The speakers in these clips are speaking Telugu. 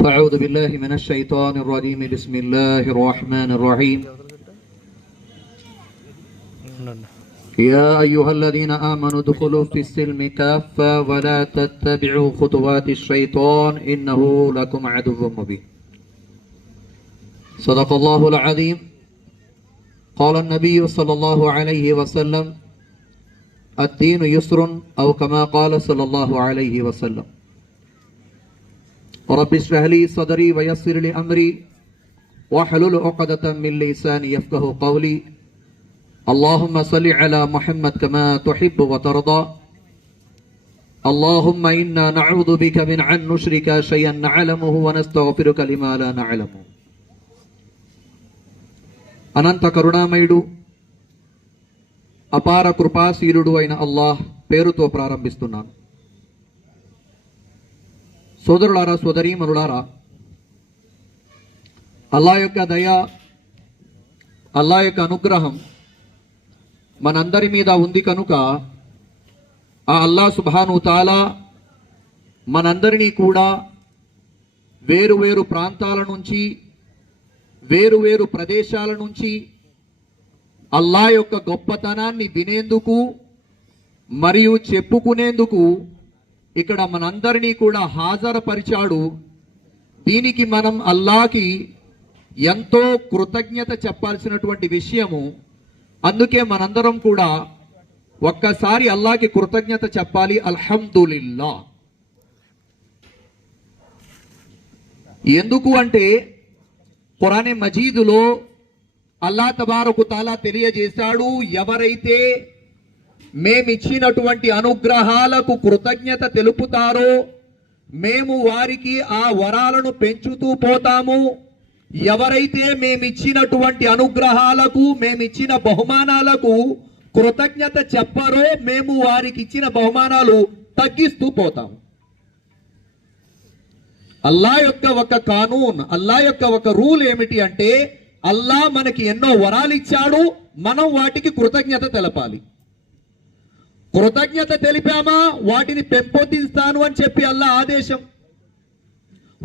فأعوذ بالله من الشيطان الرجيم بسم الله الرحمن الرحيم يا أيها الذين آمنوا ادخلوا في السلم كافة ولا تتبعوا خطوات الشيطان إنه لكم عدو مبين صدق الله العظيم قال النبي صلى الله عليه وسلم الدين يسر أو كما قال صلى الله عليه وسلم رب اشرح لي صدري ويسر لي أمري واحلل عقدة من لساني يفقه قولي اللهم صل على محمد كما تحب وترضى اللهم إنا نعوذ بك من أن نشرك شيئا نعلمه ونستغفرك لما لا نعلمه అనంత కరుణామయుడు అపార కృపాశీలుడు అయిన అల్లాహ్ పేరుతో ప్రారంభిస్తున్నాను. సోదరులారా సోదరీమణులారా, అల్లాహ్ యొక్క దయ, అల్లాహ్ యొక్క అనుగ్రహం మనందరి మీద ఉంది కనుక ఆ అల్లాహ్ సుబ్హానహు తాలా మనందరినీ కూడా వేరు వేరు ప్రాంతాల నుంచి, వేరు వేరు ప్రదేశాల నుంచి అల్లాహ్ యొక్క గొప్పతనాన్ని వినేందుకు మరియు చెప్పుకునేందుకు ఇక్కడ మనందరినీ కూడా హాజరుపరిచాడు. దీనికి మనం అల్లాహ్కి ఎంతో కృతజ్ఞత చెప్పాల్సినటువంటి విషయము. అందుకే మనందరం కూడా ఒక్కసారి అల్లాహ్కి కృతజ్ఞత చెప్పాలి. అల్హమ్దులిల్లా. ఎందుకు అంటే ఖురాన్ మజీదులో అల్లాహ్ తబారకు తాలా తెలియజేశాడు, ఎవరైతే మేమిచ్చినటువంటి అనుగ్రహాలకు కృతజ్ఞత తెలుపుతారో మేము వారికి ఆ వరాలను పెంచుతూ పోతాము. ఎవరైతే మేమిచ్చినటువంటి అనుగ్రహాలకు, మేమిచ్చిన బహుమానాలకు కృతజ్ఞత చెప్పరో మేము వారికి ఇచ్చిన బహుమానాలు తగ్గిస్తూ పోతాము. అల్లాహ్ యొక్క ఒక కానూన్, అల్లాహ్ యొక్క ఒక రూల్ ఏమిటి అంటే అల్లాహ్ మనకి ఎన్నో వరాలు ఇచ్చాడు, మనం వాటికి కృతజ్ఞత తెలపాలి. కృతజ్ఞత తెలిపామా వాటిని పెంపొందిస్తాను అని చెప్పి అల్లాహ్ ఆదేశం.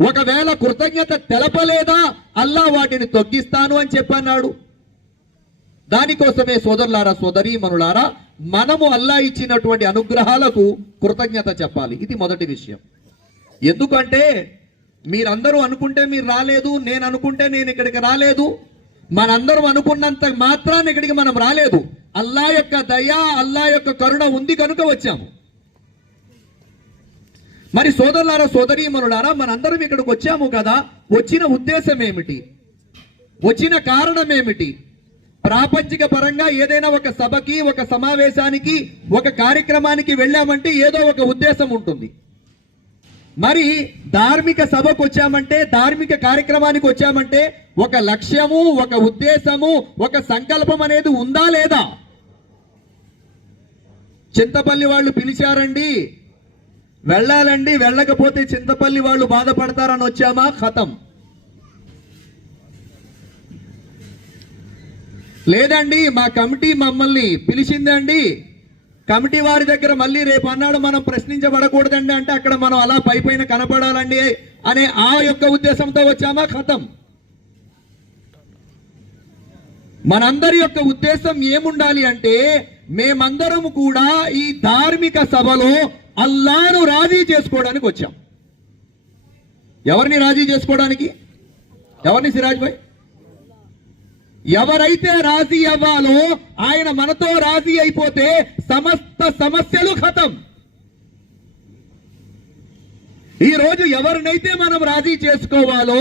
ఒకవేళ కృతజ్ఞత తెలపలేదా అల్లాహ్ వాటిని తగ్గిస్తాను అని చెప్పన్నాడు. దానికోసమే సోదరులారా సోదరీమణులారా, మనము అల్లాహ్ ఇచ్చినటువంటి అనుగ్రహాలకు కృతజ్ఞత చెప్పాలి. ఇది మొదటి విషయం. ఎందుకంటే మీరందరూ అనుకుంటే మీరు రాలేదు, నేను అనుకుంటే నేను ఇక్కడికి రాలేదు, మనందరం అనుకున్నంత మాత్రాన్ని ఇక్కడికి మనం రాలేదు. అల్లాహ్ యొక్క దయ, అల్లాహ్ యొక్క కరుణ ఉంది కనుక వచ్చాము. మరి సోదరులారా సోదరీమణులారా, మనందరం ఇక్కడికి వచ్చాము కదా, వచ్చిన ఉద్దేశం ఏమిటి, వచ్చిన కారణం ఏమిటి? ప్రాపంచిక పరంగా ఏదైనా ఒక సభకి, ఒక సమావేశానికి, ఒక కార్యక్రమానికి వెళ్ళామంటే ఏదో ఒక ఉద్దేశం ఉంటుంది. మరి ధార్మిక సభకు వచ్చామంటే, ధార్మిక కార్యక్రమానికి వచ్చామంటే ఒక లక్ష్యము, ఒక ఉద్దేశము, ఒక సంకల్పం అనేది ఉందా లేదా? చింతపల్లి వాళ్ళు పిలిచారండి, వెళ్ళాలండి, వెళ్ళకపోతే చింతపల్లి వాళ్ళు బాధపడతారని వచ్చామా? ఖతం. లేదండి మా కమిటీ మమ్మల్ని పిలిచిందండి, కమిటీ వారి దగ్గర మళ్ళీ రేపు అన్నాడు మనం ప్రశ్నించబడకూడదండి అంటే అక్కడ మనం అలా పైపైన కనపడాలండి అనే ఆ యొక్క ఉద్దేశంతో వచ్చామా? ఖతం. మనందరి యొక్క ఉద్దేశం ఏముండాలి అంటే మేమందరం కూడా ఈ ధార్మిక సభలో అల్లాహ్ను రాజీ చేసుకోవడానికి వచ్చాం. ఎవరిని రాజీ చేసుకోవడానికి? ఎవరిని సిరాజ్ భాయ్? ఎవరైతే రాజీ అవ్వాలో ఆయన మనతో రాజీ అయిపోతే సమస్త సమస్యలు ఖతం. ఈ రోజు ఎవరినైతే మనం రాజీ చేసుకోవాలో,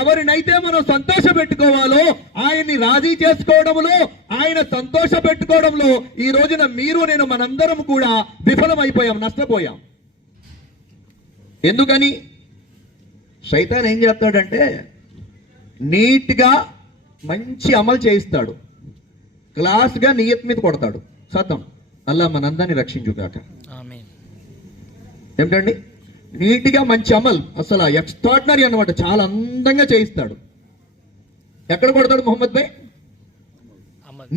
ఎవరినైతే మనం సంతోష పెట్టుకోవాలో ఆయన్ని రాజీ చేసుకోవడంలో, ఆయన సంతోష పెట్టుకోవడంలో ఈ రోజున మీరు నేను మనందరం కూడా విఫలమైపోయాం, నష్టపోయాం. ఎందుకని? శైతాన్ ఏం చేస్తాడంటే నీట్గా మంచి అమలు చేయిస్తాడు, క్లాస్గా నియత్ మీద కొడతాడు. సతం. అల్లా మనందరినీ రక్షించుగాక. ఏమిటండి? నీట్గా మంచి అమల్, అసలు ఎక్స్ట్రాడినరీ అన్నమాట, చాలా అందంగా చేయిస్తాడు. ఎక్కడ కొడతాడు మొహమ్మద్ భాయ్?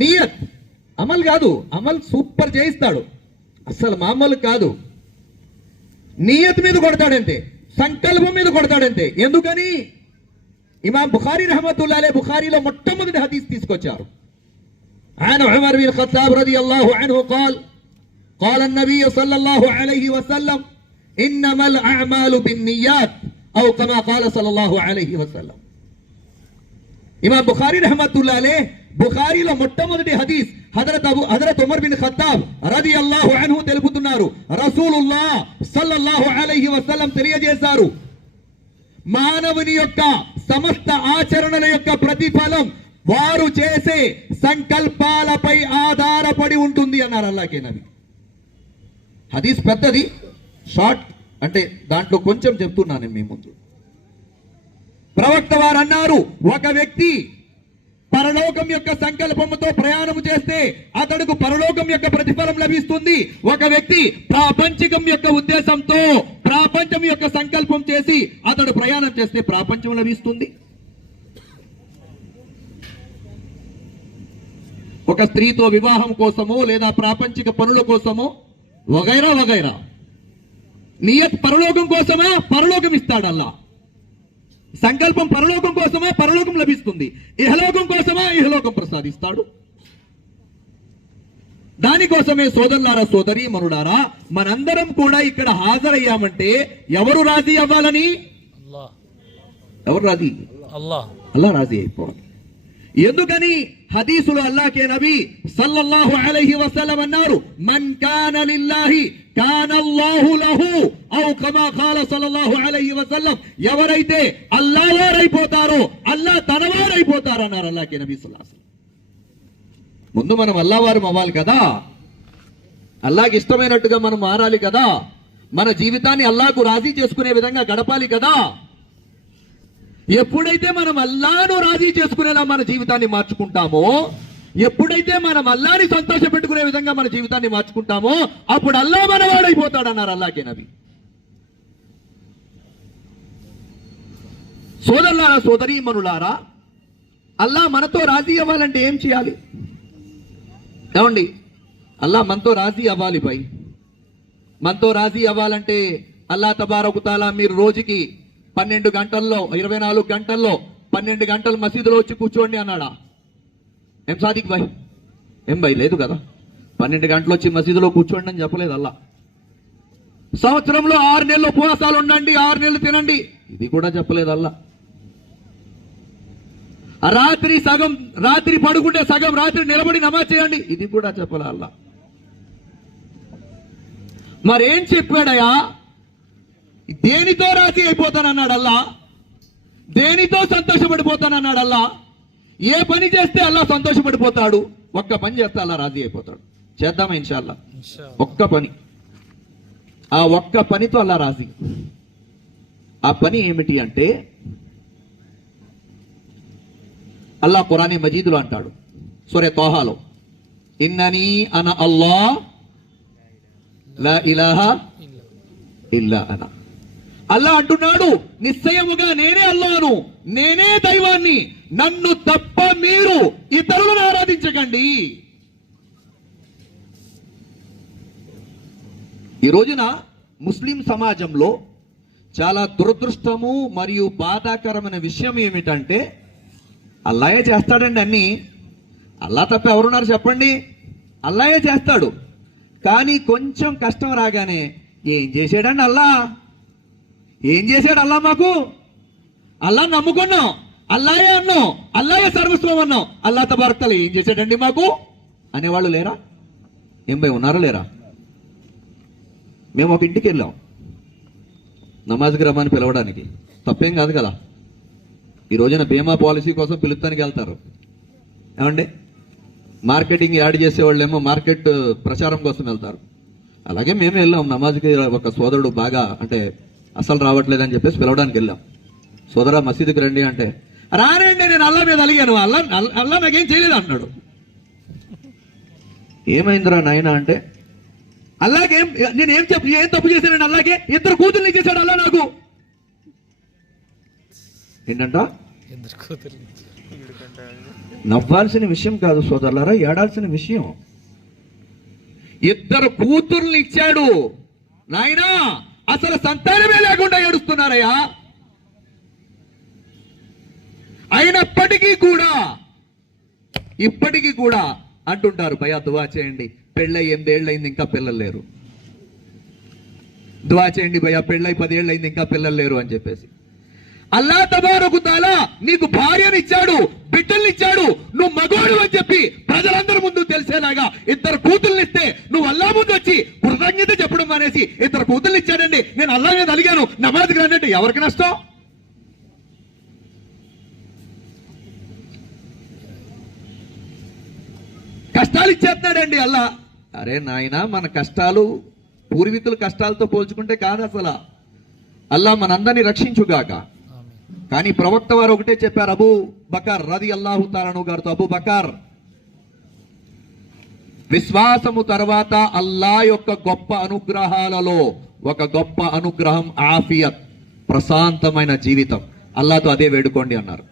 నియత్, అమల్ కాదు, అమల్ సూపర్ చేయిస్తాడు, అసలు మామూలు కాదు. నియత్ మీద కొడతాడంతే. సంకల్పం మీద కొడతాడంతే. ఎందుకని? ఇమాం బుఖారీ రహమతుల్లాహి అలైహి బుఖారీలో మొట్టమొదటి హదీస్ తీసుకొచ్చారు. عن عمر بن الخطاب رضي الله عنه قال قال النبي صلى الله عليه وسلم إنما الأعمال بالنيات أو كما قال صلى الله عليه وسلم. ఇమాం బుఖారీ రహమతుల్లాహి అలైహి బుఖారీలో మొట్టమొదటి హదీస్ హజరత్ ఉమర్ బిన్ ఖత్తాబ్ రదియల్లాహు అన్హు తెలుపుతున్నారు, రసూలుల్లాహ్ సల్లల్లాహు అలైహి వసల్లం తెలియజేశారు, మానవుని యొక్క సమస్త ఆచరణల యొక్క ప్రతిఫలం వారు చేసే సంకల్పాలపై ఆధారపడి ఉంటుంది అన్నారు అల్లాహ్కే నబీ. హదీస్ పెద్దది, షార్ట్ అంటే దాంట్లో కొంచెం చెప్తున్నాను మీ ముందు. ప్రవక్త వారు అన్నారు, ఒక వ్యక్తి పరలోకం యొక్క సంకల్పంతో ప్రయాణం చేస్తే అతడుకు పరలోకం యొక్క ప్రతిఫలం లభిస్తుంది. ఒక వ్యక్తి ప్రాపంచికం యొక్క ఉద్దేశంతో ప్రాపంచం యొక్క సంకల్పం చేసి అతడు ప్రయాణం చేస్తే ప్రాపంచం లభిస్తుంది. ఒక స్త్రీతో వివాహం కోసమో లేదా ప్రాపంచిక పనుల కోసమో వగైరా వగైరా నియత్ పరలోకం కోసమా, పరలోకం ఇస్తాడల్లా. సంకల్పం పరలోకం కోసమా, పరలోకం లభిస్తుంది. ఇహలోకం కోసమా, ఇహలోకం ప్రసాదిస్తాడు. దానికోసమే సోదరులారా సోదరీమణులారా మనందరం కూడా ఇక్కడ హాజరయ్యామంటే ఎవరు రాజీ అవ్వాలని? ఎవరు రాజీ? అల్లా రాజీ అయిపోవాలి. ఎందుకని? హదీసులో అల్లాహ్కే నబీ సల్లల్లాహు అలైహి వసల్లం అన్నారు, మన్ కాన లిల్లాహి కానల్లాహు లహు ఔ కమా ఖాల సల్లల్లాహు అలైహి వసల్లం. ఎవరైతే అల్లాహ్ వారైపోతారో అల్లాహ్ తనవారైపోతారు అన్నారు అల్లాహ్కే నబీ సల్లల్లాహు అలైహి వసల్లం. ముందు మనం అల్లాహ్ వారం అవ్వాలి కదా, అల్లాహ్కి ఇష్టమైనట్టుగా మనం మారాలి కదా, మన జీవితాన్ని అల్లాహ్కు రాజీ చేసుకునే విధంగా గడపాలి కదా. ఎప్పుడైతే మనం అల్లాహ్ను రాజీ చేసుకునేలా మన జీవితాన్ని మార్చుకుంటామో, ఎప్పుడైతే మనం అల్లాహ్ని సంతోష పెట్టుకునే విధంగా మన జీవితాన్ని మార్చుకుంటామో అప్పుడు అల్లాహ్ మనవాడైపోతాడు అన్నారు అల్లాహ్కే నబీ. సోదరులారా సోదరీమణులారా, అల్లాహ్ మనతో రాజీ అవ్వాలంటే ఏం చేయాలి? ఏమండి, అల్లాహ్ మనతో రాజీ అవ్వాలి భయ్. మనతో రాజీ అవ్వాలంటే అల్లాహ్ తబారక్ తఆలా మీరు రోజుకి 12 గంటల్లో 24 గంటల్లో 12 గంటలు మసీదులో వచ్చి కూర్చోండి అన్నాడా? ఏం సాదిక్ భాయ్? ఏం భయ్ లేదు కదా. 12 గంటలు వచ్చి మసీదులో కూర్చోండి అని చెప్పలేదు అల్లా. సంవత్సరంలో 6 నెలలు ఉపవాసాలు ఉండండి, 6 నెలలు తినండి, ఇది కూడా చెప్పలేదు అల్లా. రాత్రి పడుకుంటే సగం రాత్రి నిలబడి నమాజ్ చేయండి, ఇది కూడా చెప్పలే అల్లా. మరేం చెప్పాడయా? దేనితో రాజీ అయిపోతానన్నాడు అల్లా, దేనితో సంతోషపడిపోతానన్నాడు అల్లా. ఏ పని చేస్తే అల్లా సంతోషపడిపోతాడు? ఒక్క పని చేస్తే అల్లా రాజీ అయిపోతాడు. చేద్దామా ఇన్షాల్లా? ఒక్క పని, ఆ ఒక్క పనితో అల్లా రాజీ. ఆ పని ఏమిటి అంటే అల్లా ఖురానీ మజీదులో అంటాడు, సూరా తోహాలో, ఇన్ననీ అన అల్లాహ్ లా ఇలాహా ఇల్లా అనా. అల్లా అంటున్నాడు, నిశ్చయముగా నేనే అల్లాను, నేనే దైవాన్ని, నన్ను తప్ప మీరు ఇతరులను ఆరాధించకండి. ఈ రోజున ముస్లిం సమాజంలో చాలా దురదృష్టము మరియు బాధాకరమైన విషయం ఏమిటంటే అల్లాయే చేస్తాడండి అన్ని. అల్లా తప్ప ఎవరున్నారు చెప్పండి? అల్లాయే చేస్తాడు. కానీ కొంచెం కష్టం రాగానే ఏం చేశాడండి అల్లా, ఏం చేశాడు అల్లా, మాకు అల్లా నమ్ముకున్నాం, అల్లాయే అన్నాం, అల్లాయే సర్వస్వం అన్నాం, అల్లా తబారక్ తఆలా ఏం చేశాడండి మాకు అనేవాళ్ళు లేరా? ఏం భయ్ ఉన్నారా లేరా? మేము ఒక ఇంటికి వెళ్ళాం నమాజ్కి రమ్మని పిలవడానికి, తప్పేం కాదు కదా. ఈ రోజున బీమా పాలసీ కోసం పిలుస్తానికి వెళ్తారు ఏమండి, మార్కెటింగ్ యాడ్ చేసేవాళ్ళేమో మార్కెట్ ప్రచారం కోసం వెళ్తారు. అలాగే మేము వెళ్ళాం నమాజ్కి. ఒక సోదరుడు బాగా అంటే అసలు రావట్లేదని చెప్పేసి పిలవడానికి వెళ్ళాం. సోదరా మసీదుకి రండి అంటే, రానండి నేను అల్లా మీద అలిగాను, అల్లా నాకేం చేయలేదు అన్నాడు. ఏమైందిరా నాయన అంటే, అల్లాకేం నేనేం ఏం తప్పు చేశానండి, అల్లాగే 2 కూతుర్ని చేశాడు అల్లా నాకు. ఏంటంట? నవ్వాల్సిన విషయం కాదు సోదరులారా, ఏడాల్సిన విషయం. 2 కూతుర్లు ఇచ్చాడు నాయనా, అసలు సంతానమే లేకుండా ఏడుస్తున్నారు. చేస్తున్నారయ్యా. అయినప్పటికీ కూడా ఇప్పటికీ కూడా అంటుంటారు, భయ్యా దువా చేయండి, పెళ్ళై 8 ఏళ్ళైంది ఇంకా పిల్లలు లేరు, దువా చేయండి భయ్యా పెళ్ళై 10 ఏళ్ళైంది ఇంకా పిల్లలు లేరు అని చెప్పేసి. అల్లా తబారకు తాలా నీకు భార్యను ఇచ్చాడు, బిడ్డల్ని ఇచ్చాడు, నువ్వు మగోడు అని చెప్పి ప్రజలందరి ముందు తెలిసేలాగా 2 కూతుల్ని ఇస్తే నువ్వు అల్లా ముందు వచ్చి కృతజ్ఞత చెప్పడం అనేసి 2 కూతుల్ని ఇచ్చాడండి, నేను అల్లా మీద అలిగాను, నమాజ్కి రానంటే ఎవరికి నష్టం? కష్టాలు ఇచ్చేస్తున్నాడండి అల్లా. అరే నాయనా, మన కష్టాలు పూర్వీకుల కష్టాలతో పోల్చుకుంటే కాదు అసలు. అల్లా మనందరినీ రక్షించుగాక. కానీ ప్రవక్త వారు ఒకటే చెప్పారు, అబూ బకర్ రదియల్లాహు తఆలా అన్హు గారితో, అబూ బకర్, విశ్వాసము తర్వాత అల్లా యొక్క గొప్ప అనుగ్రహాలలో ఒక గొప్ప అనుగ్రహం ఆఫియత్, ప్రశాంతమైన జీవితం. అల్లాతో అదే వేడుకోండి అన్నారు.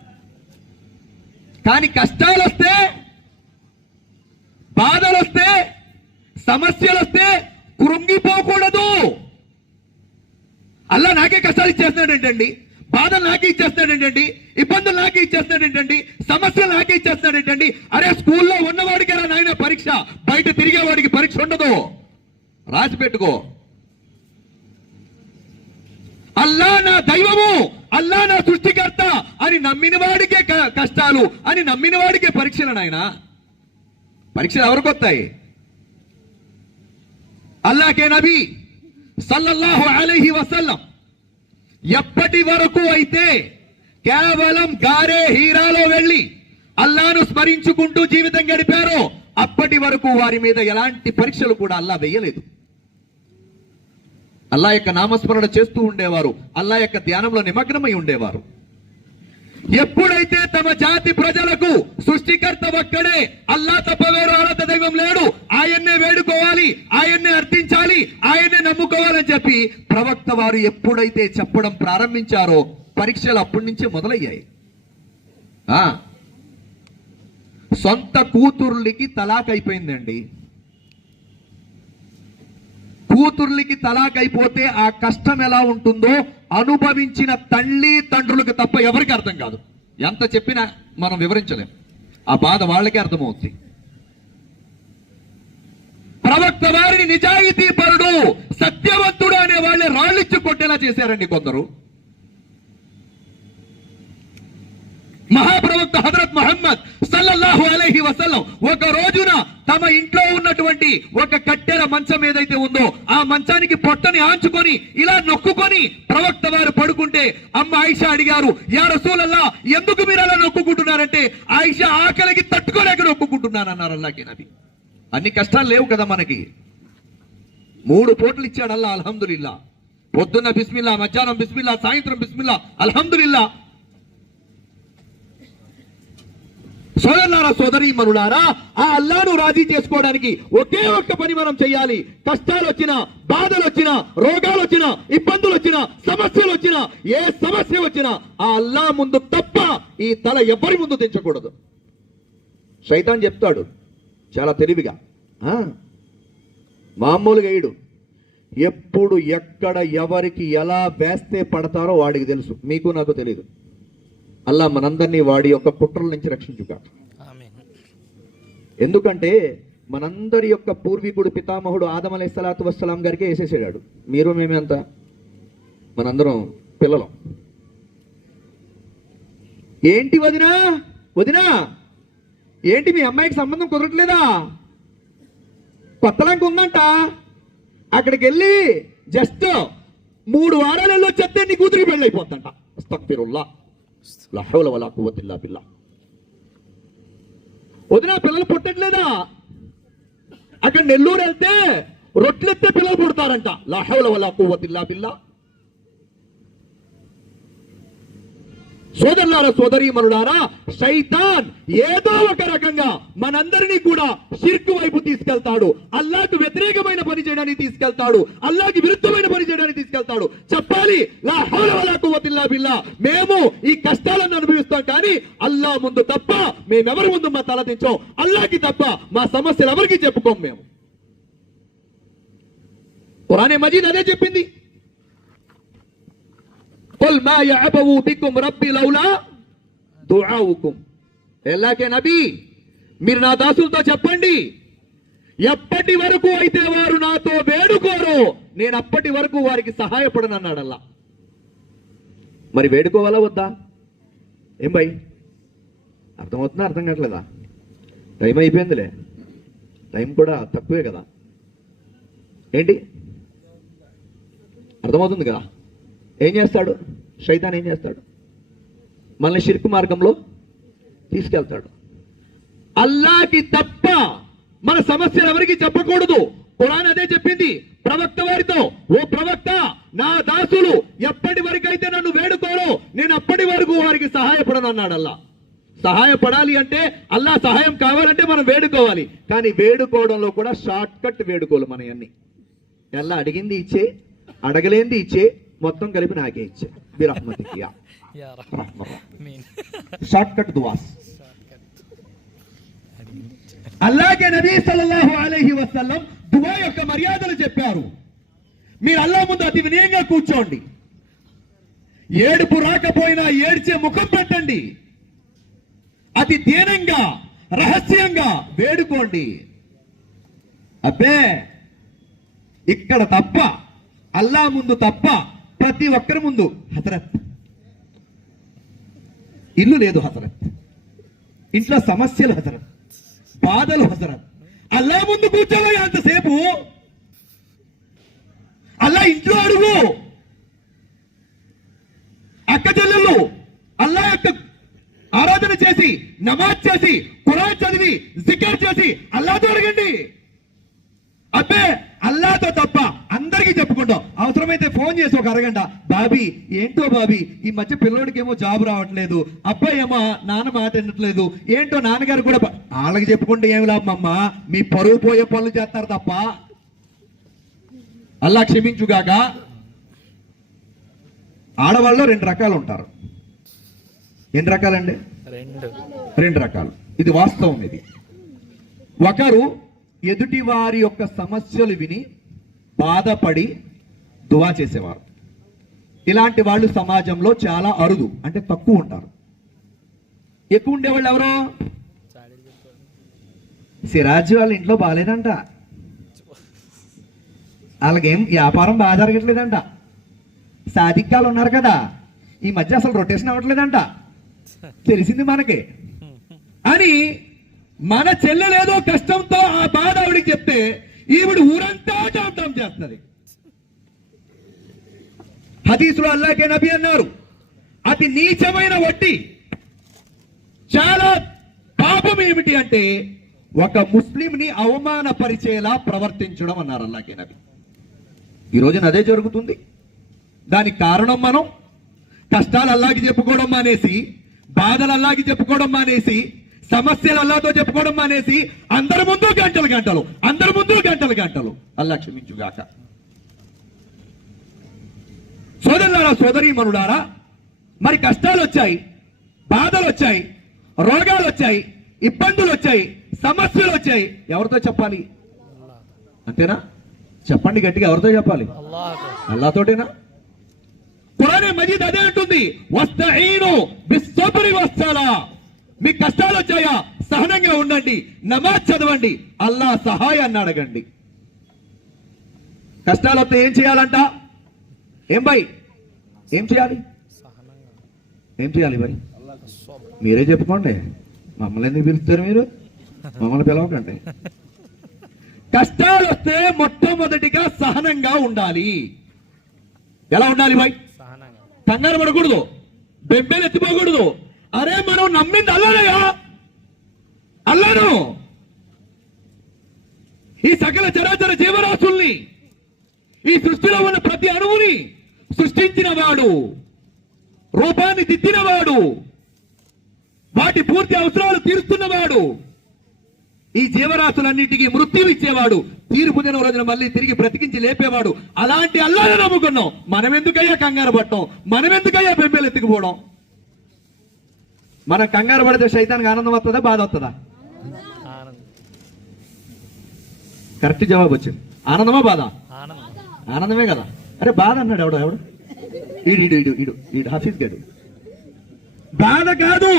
కానీ కష్టాలు వస్తే, బాధలు వస్తే, సమస్యలు వస్తే కృంగిపోకూడదు. అల్లా నాకే కష్టాలు ఇచ్చేస్తున్నాడేంటండి, బాధలు నాకే ఇచ్చేస్తాడేంటండి, ఇబ్బందులు నాకే ఇచ్చేస్తాడేంటండి, సమస్యలు నాకే ఇచ్చేస్తాడేంటండి. అరే స్కూల్లో ఉన్నవాడికి రా నాయన పరీక్ష, బయట తిరిగేవాడికి పరీక్ష ఉండదు, రాసి పెట్టుకో. అల్లా నా దైవము, అల్లా నా సృష్టికర్త అని నమ్మిన వాడికే కష్టాలు, అని నమ్మిన వాడికే పరీక్షలు. నాయన పరీక్షలు ఎవరికి వస్తాయి? అల్లా కే నబీ సల్లల్లాహు అలైహి వసల్లం ఎప్పటి వరకు అయితే కేవలం గారే హీరాలో వెళ్ళి అల్లాను స్మరించుకుంటూ జీవితం గడిపారో అప్పటి వరకు వారి మీద ఎలాంటి పరీక్షలు కూడా అల్లా వేయలేదు. అల్లా యొక్క నామస్మరణ చేస్తూ ఉండేవారు, అల్లా యొక్క ధ్యానంలో నిమగ్నమై ఉండేవారు. ఎప్పుడైతే తమ జాతి ప్రజలకు సృష్టికర్త ఒక్కడే, అల్లా తప్ప వేరు ఆరాధ దైవం లేడు, ఆయన్నే వేడుకోవాలి, ఆయన్నే అర్థించాలి, ఆయన్నే నమ్ముకోవాలని చెప్పి ప్రవక్త వారు ఎప్పుడైతే చెప్పడం ప్రారంభించారో పరీక్షలు అప్పటి నుంచే మొదలయ్యాయి. సొంత కూతుర్లకి తలాక్ అయిపోయిందండి. కూతుర్లకి తలాక్ అయిపోతే ఆ కష్టం ఎలా ఉంటుందో అనుభవించిన తల్లి తండ్రులకు తప్ప ఎవరికి అర్థం కాదు. ఎంత చెప్పినా మనం వివరించలేం, ఆ బాధ వాళ్ళకే అర్థమవుతుంది. ప్రవక్త వారిని నిజాయితీ పరుడు, సత్యవంతుడు అనే వాళ్ళే రాళ్ళిచ్చి కొట్టేలా చేశారండి కొందరు. మహాప్రవక్త హజరత్ ముహమ్మద్ సల్లల్లాహు అలైహి వసల్లం ఒక రోజున తమ ఇంట్లో ఉన్నటువంటి ఒక కట్టెల మంచం ఏదైతే ఉందో ఆ మంచానికి పొట్టని ఆంచుకొని ఇలా నొక్కుకొని ప్రవక్త వారు పడుకుంటే అమ్మ ఆయిషా అడిగారు, యా రసూలల్లా ఎందుకు మీరు అలా నొక్కుకుంటున్నారంటే, ఆయిషా ఆకలికి తట్టుకోలేక నొక్కుకుంటున్నానన్నారు. అల్లాహ్ నబీ, అన్ని కష్టాలు లేవు కదా మనకి, 3 పూటలు ఇచ్చాడు అల్లా, అల్హమ్దులిల్లా. పొద్దున్న బిస్మిల్లా, మధ్యాహ్నం బిస్మిల్లా, సాయంత్రం బిస్మిల్లా, అల్హమ్దులిల్లా. సోదరులారా, సోదరీమణులారా, ఆ అల్లాను రాజీ చేసుకోవడానికి ఒకే ఒక్క పని మనం చేయాలి. కష్టాలు వచ్చినా, బాధలు వచ్చినా, రోగాలు వచ్చినా, ఇబ్బందులు వచ్చినా, సమస్యలు వచ్చినా, ఏ సమస్య వచ్చినా ఆ అల్లా ముందు తప్ప ఈ తల ఎవరి ముందు దించకూడదు. శైతాన్ చెప్తాడు చాలా తెలివిగా, మామూలుగా వేయడు, ఎప్పుడు ఎక్కడ ఎవరికి ఎలా వేస్తే పడతారో వాడికి తెలుసు, మీకు నాకు తెలియదు. అల్లా మనందరినీ వాడి యొక్క కుట్రల నుంచి రక్షించుగా. ఎందుకంటే మనందరి యొక్క పూర్వీకుడు పితామహుడు ఆదం అలైహిస్సలాతు వస్సలాం గారికే వేసేసాడు. మీరు మేమంతా మనందరం పిల్లలం. ఏంటి వదినా, వదినా ఏంటి మీ అమ్మాయికి సంబంధం కుదరట్లేదా? కొత్తలాంక ఉందంట, అక్కడికి వెళ్ళి జస్ట్ 3 వారాలు వెళ్ళి వచ్చేస్తే నీ కూతురికి పెళ్ళి అయిపోతుందంట. అస్తగ్ఫిరుల్లాహ్, లా హౌల వలా కువ్వత ఇల్లా బిల్లాహ్. వదిన పిల్లలు పుట్టట్లేదా? అక్కడ నెల్లూరు వెళ్తే రొట్లెత్తే పిల్లలు పుడతారంట. లా హౌల వలా కువ్వత ఇల్లా బిల్లాహ్. సోదరులారా, సోదరీమణులారా, శైతాన్ ఏదో ఒక రకంగా మనందరినీ కూడా షిర్క్ వైపు తీసుకెళ్తాడు, అల్లాహ్కు వ్యతిరేకమైన పని చేయడానికి తీసుకెళ్తాడు, అల్లాహ్కి విరుద్ధమైన పని చేయడానికి తీసుకెళ్తాడు. చెప్పాలి, లా హౌల వలా కువ్వత ఇల్లా బిల్లాహ్. మేము ఈ కష్టాలను అనుభవిస్తాం, కానీ అల్లాహ్ ముందు తప్ప మేమెవరి ముందు మా తల దించాం, అల్లాహ్కి తప్ప మా సమస్యలు ఎవరికి చెప్పుకోం. మేము ఖురానే మజీద్ అదే చెప్పింది. కుల్ మా యఅబు బికుమ్ రబ్బి లౌలా దుఆఉకుమ్. ఎల్లాకే నబీ, మీరు నా దాసులతో చెప్పండి, ఎప్పటి వరకు అయితే వారు నాతో వేడుకోరో నేను అప్పటి వరకు వారికి సహాయపడను అన్నాడల్లా. మరి వేడుకోవాలా వద్దా? ఏం భయ్, అర్థమవుతుందా అర్థం కావట్లేదా? టైం అయిపోయిందిలే, టైం కూడా తక్కువే కదా. ఏంటి అర్థమవుతుంది కదా? ఏం చేస్తాడు శైతాన్? ఏం చేస్తాడు? మనల్ని షిర్క్ మార్గంలో తీసుకెళ్తాడు. అల్లాకి తప్ప మన సమస్యలు ఎవరికి చెప్పకూడదు. ఖురాన్ అదే చెప్పింది ప్రవక్త వారితో, ఓ ప్రవక్త, నా దాసులు ఎప్పటి వరకు అయితే నన్ను వేడుకోరో నేను అప్పటి వరకు వారికి సహాయపడను అన్నాడు అల్లా. సహాయపడాలి అంటే, అల్లా సహాయం కావాలంటే మనం వేడుకోవాలి. కానీ వేడుకోవడంలో కూడా షార్ట్ కట్ వేడుకోలు మన అన్ని. అల్లా అడిగింది ఇచ్చే, అడగలేంది ఇచ్చే, మొత్తం కలిపి నాకే ఇచ్చే. బిరహ్మతికియా షార్ట్ కట్ దువాస్. అల్లాహ్కే నబీ సల్లల్లాహు అలైహి వసల్లం దువా యొక్క మర్యాదలు చెప్పారు. మీరు అల్లా ముందు అతి వినయంగా కూర్చోండి. ఏడుపు రాకపోయినా ఏడ్చే ముఖం పెట్టండి. అతి దీనంగా రహస్యంగా వేడుకోండి. అబ్బే, ఇక్కడ తప్ప, అల్లా ముందు తప్ప ప్రతి ఒక్కరి ముందు హజరత్, ఇల్లు లేదు హజరత్, ఇంట్లో సమస్యలు హజరత్, బాధలు హజరత్. అల్లా ముందు కూర్చోబోయే అంతసేపు అల్లా ఇంట్లో అడుగు. అక్క చెల్లెళ్ళు అల్లా యొక్క ఆరాధన చేసి, నమాజ్ చేసి, ఖురాన్ చదివి, జికర్ చేసి అల్లాతో అడగండి. అబ్బే, అల్లాతో తప్ప అందరికీ చెప్పుకుంటాం. అవసరమైతే ఫోన్ చేసి ఒక అరగంట, బాబీ ఏంటో బాబీ ఈ మధ్య పిల్లోడికి ఏమో జాబ్ రావట్లేదు, అబ్బాయి ఏమో నాన్న మాట వినట్లేదు, ఏంటో నాన్నగారు కూడా. వాళ్ళకి చెప్పుకుంటే ఏమి లాభం అమ్మా, మీ పరువు పోయే పనులు చేస్తారు తప్ప. అల్లా క్షమించుగాక. ఆడవాళ్ళు రెండు రకాలు ఉంటారు. ఎన్ని రకాలండి? రెండు రకాలు. ఇది వాస్తవం. ఇది ఒకరు ఎదుటి వారి యొక్క సమస్యలు విని బాధపడి దువా చేసేవారు. ఇలాంటి వాళ్ళు సమాజంలో చాలా అరుదు, అంటే తక్కువ ఉంటారు. ఎక్కువ ఉండేవాళ్ళు ఎవరో, సిరాజ్ వాళ్ళ ఇంట్లో బాగాలేదంట, వాళ్ళకేం వ్యాపారం బాగా జరగట్లేదంట, సాధికాలు ఉన్నారు కదా ఈ మధ్య అసలు రొటేషన్ అవ్వట్లేదంట, తెలిసింది మనకి అని మన చెల్లెలేదో కష్టంతో ఆ బాధ ఆవిడికి చెప్తే ఈవిడ ఊరంతా టామ్ చేస్తుంది. హదీసులో అల్లాహ్కే నబీ అన్నారు, అతి నీచమైన వడ్డీ, చాలా పాపం ఏమిటి అంటే ఒక ముస్లింని అవమానపరిచేలా ప్రవర్తించడం అన్నారు అల్లాహ్కే నబీ. ఈ రోజున అదే జరుగుతుంది. దానికి కారణం మనం కష్టాలు అల్లాహ్కి చెప్పుకోవడం మానేసి, బాధలు అల్లాహ్కి చెప్పుకోవడం మానేసి, సమస్యలు అల్లాహ్తో చెప్పుకోవడం మానేసి అందరి ముందు గంటలు గంటలు, అందరి ముందు గంటలు గంటలు. అల్లాహ్ క్షమించుగాక. సోదరులారా, సోదరీమణులారా, మరి కష్టాలు వచ్చాయి, బాధలు వచ్చాయి, రోగాలు వచ్చాయి, ఇబ్బందులు వచ్చాయి, సమస్యలు వచ్చాయి, ఎవరితో చెప్పాలి? అంతేనా? చెప్పండి గట్టిగా, ఎవరితో చెప్పాలి? అల్లాహ్తోటేనా? ఖురాన్ మజీద్ అదే అంటుంది, వస్తఈను బిస్సబ్రి వస్సలా. మీకు కష్టాలు వచ్చాయా, సహనంగా ఉండండి, నమాజ్ చదవండి, అల్లాహ్ సహాయాన్ని అడగండి. కష్టాలు వస్తే ఏం చేయాలంట? ఏం భయ్, ఏం చేయాలి? ఏం చేయాలి మరి? మీరే చెప్పుకోండి, మమ్మల్ని ఎందుకు పిలుస్తారు మీరు? మమ్మల్ని పిలవకండి. కష్టాలు వస్తే మొట్టమొదటిగా సహనంగా ఉండాలి. ఎలా ఉండాలి భయ్? కంగారు పడకూడదు, బెంబేలు ఎత్తిపోకూడదు. అరే, మనం నమ్మింది అల్లానయ్యా, అల్లాను. ఈ సకల చరాచర జీవరాశుల్ని, ఈ సృష్టిలో ఉన్న ప్రతి అణువుని సృష్టించిన వాడు, రూపాన్ని దిద్దినవాడు, వాటి పూర్తి అవసరాలు తీరుస్తున్నవాడు, ఈ జీవరాశులన్నిటికీ మృత్యువు ఇచ్చేవాడు, తీర్పు దిన రోజున మళ్ళీ తిరిగి బ్రతికించి లేపేవాడు. అలాంటి అల్లాహ్ని నమ్ముకున్నాం. మనం ఎందుకయ్యా కంగారు పడటం? మనం ఎందుకయ్యా బెంబేలు ఎత్తుకుపోవడం? మనం కంగారు పడితే శైతానికి ఆనందం వస్తుందా, బాధ వస్తుందా? కరెక్ట్ జవాబు వచ్చింది. ఆనందమా బాధ? ఆనందమే కదా. అరే బాధ అన్నాడు ఎవడు? ఈడు హఫీజ్ గారు. బాధ కాదు,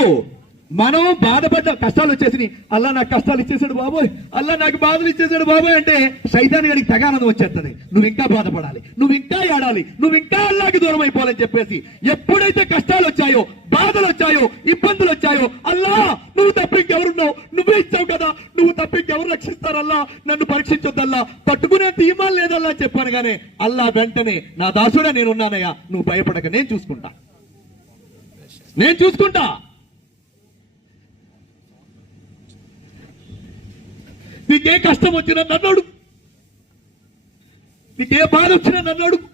మనం బాధపడ్డ కష్టాలు వచ్చేసి అల్లా నాకు కష్టాలు ఇచ్చేసాడు బాబోయ్, అల్లా నాకు బాధలు ఇచ్చేసాడు బాబోయ్ అంటే సైతాన్ గారికి తెగానందం వచ్చేస్తుంది. నువ్వు ఇంకా బాధపడాలి, నువ్వు ఇంకా ఏడాలి, నువ్వు ఇంకా అల్లాకి దూరం అయిపోవాలని చెప్పేసి ఎప్పుడైతే కష్టాలు వచ్చాయో, బాధలు వచ్చాయో, ఇబ్బందులు వచ్చాయో, అల్లా నువ్వు తప్ప ఇంకెవరున్నావు, నువ్వే ఇచ్చావు కదా, నువ్వు తప్ప ఇంకెవరు రక్షిస్తారు, అల్లా నన్ను పరీక్షించొద్దల్లా, పట్టుకునే తీయమా లేదల్లా చెప్పాను గానే అల్లా వెంటనే నా దాసుడే నేనున్నానయ్యా, నువ్వు భయపడక, నేను చూసుకుంటా, నేను చూసుకుంటా. నీకే కష్టం వచ్చినా నన్ను అడుగు, నీకే బాధ వచ్చినా నన్ను అడుగు,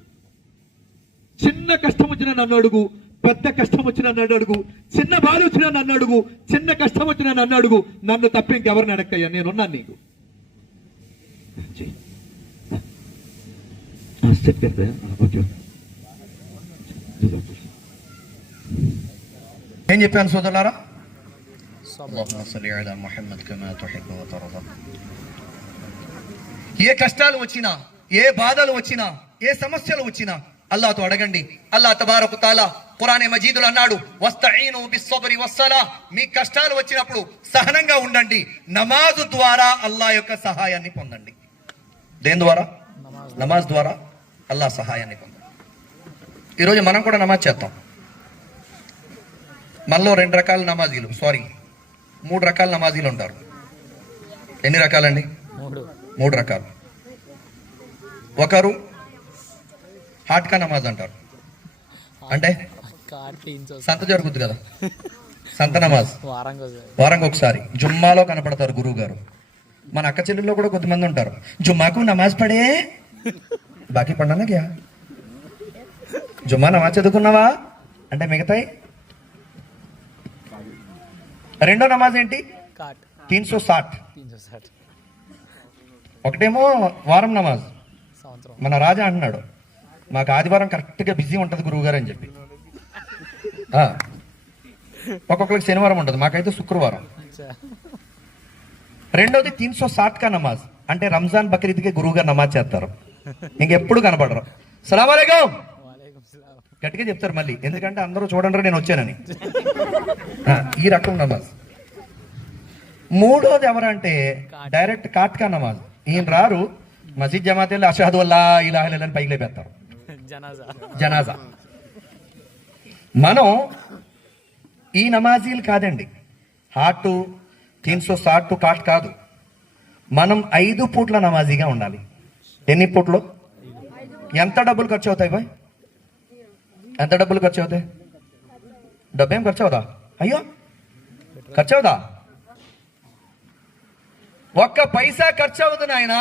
చిన్న కష్టం వచ్చినా నన్ను అడుగు, పెద్ద కష్టం వచ్చినా నన్ను అడుగు, చిన్న బాధ వచ్చినా నన్ను అడుగు, చిన్న కష్టం వచ్చినా నన్ను అడుగు, నన్ను తప్ప ఇంకెవరిని అడక్కయ్యా, నేనున్నాను నీకు. ఏం చెప్పాను సోదరులారా? ఏ కష్టాలు వచ్చినా, ఏ బాధలు వచ్చినా, ఏ సమస్యలు వచ్చినా అల్లాహ్తో అడగండి. అల్లాహ్ తబారక తఆలా ఖురాన్ మజీదులో అన్నాడు, వస్తఈను బిస్సబ్రి వస్సలా, మీ కష్టాలు వచ్చినప్పుడు సహనంగా ఉండండి, నమాజు ద్వారా అల్లాహ్ యొక్క సహాయాన్ని పొందండి. దేని ద్వారా? నమాజ్ ద్వారా అల్లాహ్ సహాయాన్ని పొందండి. ఈరోజు మనం కూడా నమాజ్ చేస్తాం. మనలో 2 రకాల నమాజీలు, 3 రకాల నమాజీలు ఉంటారు. ఎన్ని రకాలండి? 3 రకాలు. ఒకరు హాట్కా నమాజ్ అంటారు, అంటే సంత జరుగుద్ది కదా, సంత నమాజ్ వారంగా ఒకసారి జుమ్మాలో కనపడతారు గురువు గారు. మన అక్క చెల్లెల్లో కూడా కొద్దిమంది ఉంటారు, జుమ్మాకు నమాజ్ పడే బాకీ పడ్డానా క్యా, జుమ్మా నమాజ్ చదువుకున్నావా అంటే మిగతాయి. రెండో నమాజ్ ఏంటి? 360. ఒకటేమో వారం నమాజ్. మన రాజా అంటున్నాడు, మాకు ఆదివారం కరెక్ట్గా బిజీ ఉంటుంది గురువు గారు అని చెప్పి. ఒక్కొక్కరికి శనివారం ఉంటుంది, మాకైతే శుక్రవారం. రెండోది 360 నమాజ్, అంటే రంజాన్ బక్రీద్కి గురువు గారు నమాజ్ చేస్తారు, ఇంకెప్పుడు కనపడరు. సలాం అలైకుం గట్టిగా చెప్తారు మళ్ళీ, ఎందుకంటే అందరూ చూడండి నేను వచ్చానని. ఈ రకం నమాజ్. మూడోది ఎవరంటే డైరెక్ట్ కాట్కా నమాజ్. ఈయన రారు, మసీద్ జమాత్ వెళ్ళి అషహదు అల్లా ఇలాహ ఇల్లల్లాహ్ అని పైకి లేపేస్తారు, జనాజా. మనం ఈ నమాజీలు కాదండి, హార్ట్ 360 కాట్ కాదు. మనం 5 పూట్ల నమాజీగా ఉండాలి. ఎన్ని పూట్లు? ఎంత డబ్బులు ఖర్చు అవుతాయి బాయ్? ఎంత డబ్బులు ఖర్చు అవుతాయి? డబ్బేం ఖర్చు అవుదా? అయ్యో ఖర్చు అవుదా? ఒక్క పైసా ఖర్చు అవుతుంది నాయన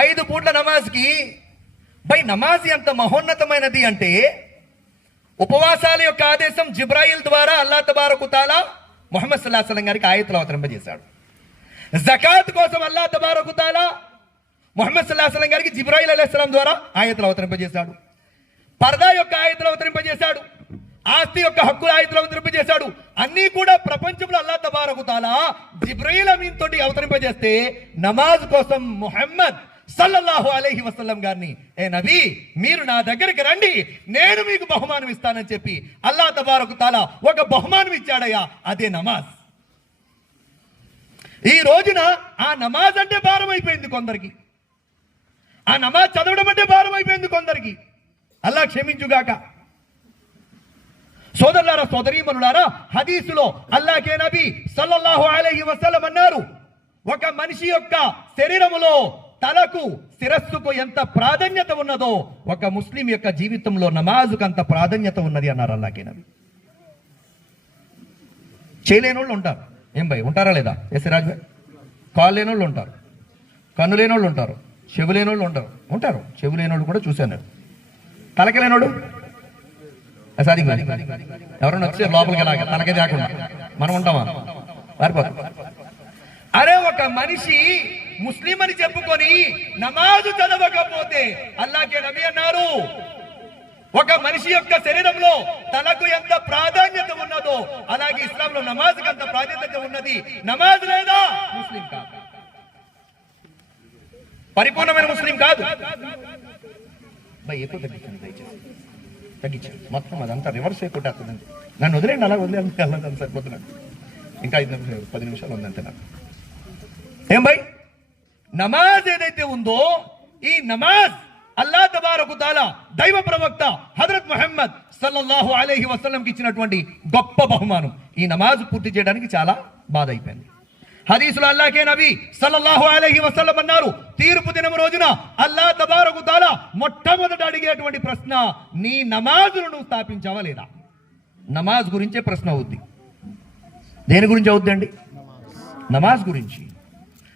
5 పూట్ల నమాజ్కి. బై నమాజ్ ఎంత మహోన్నతమైనది అంటే, ఉపవాసాల యొక్క ఆదేశం జిబ్రాయిల్ ద్వారా అల్లాహ్ తబారక తఆలా ముహమ్మద్ సల్లల్లాహు అలైహి వసల్లం గారికి ఆయతులు అవతరింపజేశాడు. జకాత్ కోసం అల్లాహ్ తబారక తఆలా ముహమ్మద్ సల్లల్లాహు అలైహి వసల్లం గారికి జిబ్రాయిల్ అలైహిస్సలాం ద్వారా ఆయతులు అవతరింపజేశాడు. పర్దా యొక్క ఆయతులు అవతరింపజేశాడు. ఆస్తి యొక్క హక్కుల ఆయతులు అవతరింపజేశాడు. అన్నీ కూడా ప్రపంచంలో అల్లాహ్ తబారక తఆలా జిబ్రాయిల్ అమీన్ తోటి అవతరింపజేస్తే, నమాజ్ కోసం ముహమ్మద్ సల్లల్లాహు అలైహి వసల్లం గారిని, ఏ నబీ మీరు నా దగ్గరికి రండి, నేను మీకు బహుమానం ఇస్తానని చెప్పి అల్లాహ్ తబారక తఆలా ఒక బహుమానం ఇచ్చాడయ్యా, అదే నమాజ్. ఈ రోజున ఆ నమాజ్ అంటే భారం అయిపోయింది కొందరికి, ఆ నమాజ్ చదవడం అంటే భారం అయిపోయింది కొందరికి. అల్లాహ్ క్షమించుగాక. సోదరులారా, సోదరీమణులారా, హదీసులో అల్లాహ్కే నబీ సల్లల్లాహు అలైహి వసల్లం అన్నారు, ఒక మనిషి యొక్క శరీరములో తలకు శిరస్సుకు ఎంత ప్రాధాన్యత ఉన్నదో, ఒక ముస్లిం యొక్క జీవితంలో నమాజుకు అంత ప్రాధాన్యత ఉన్నది అన్నారు అల్లాహ్కే నబీ. చేయలేని వాళ్ళు ఉంటారు, ఏం భయ్ ఉంటారా లేదా? ఎస్ రాజు, కాళ్ళు లేని వాళ్ళు ఉంటారు, కన్ను లేని వాళ్ళు ఉంటారు, చెవు లేని వాళ్ళు ఉంటారు. చెవు లేని వాళ్ళు కూడా చూశాను. తలకి లేనోడు అది ఎవరన్నా వచ్చి లోపలికి వెళ్ళాక తలకే రాకుండా మనం ఉంటామా? పారిపోతాం. అరే ఒక మనిషి ముస్లిం అని చెప్పుకొని నమాజు చదవకపోతే అల్లాహ్కే నబీ అన్నారు, ఒక మనిషి యొక్క శరీరంలో తలకు ఎంత ప్రాధాన్యత ఉన్నదో అలాగే ఇస్లాంలో నమాజ్కి అంత ప్రాధాన్యత ఉన్నది. నమాజ్ లేదా ముస్లిం కాదు, పరిపూర్ణమైన ముస్లిం కాదు. ఎక్కువ తగ్గించండి దయచేసి, తగ్గించాను మొత్తం అదంతా రివర్స్ అయిపోతుందండి. నన్ను వదిలేండి, అలా వదిలేండి, అలా సరిపోతున్నాను. ఇంకా 5 నిమిషాలు 10 నిమిషాలు ఉందంటే నాకు ఏం భయ్. నమాజ్ ఏదైతే ఉందో ఈ నమాజ్ అల్లా తబారకు తాలా దైవ ప్రవక్త హజరత్ ముహమ్మద్ సల్లల్లాహు అలైహి వసల్లంకి ఇచ్చినటువంటి గొప్ప బహుమానం. ఈ నమాజ్ పూర్తి చేయడానికి చాలా బాధ అయిపోయింది. హదీసులో అల్లాకే నబీ సల్లల్లాహు అలైహి వసల్లం అన్నారు, తీర్పు దినం రోజున అల్లా తబారకు తాలా మొట్టమొదట అడిగేటువంటి ప్రశ్న, నీ నమాజును నువ్వు స్థాపించావా లేదా? నమాజ్ గురించే ప్రశ్న అవుద్ది. దేని గురించి అవుద్దండి? నమాజ్ గురించి.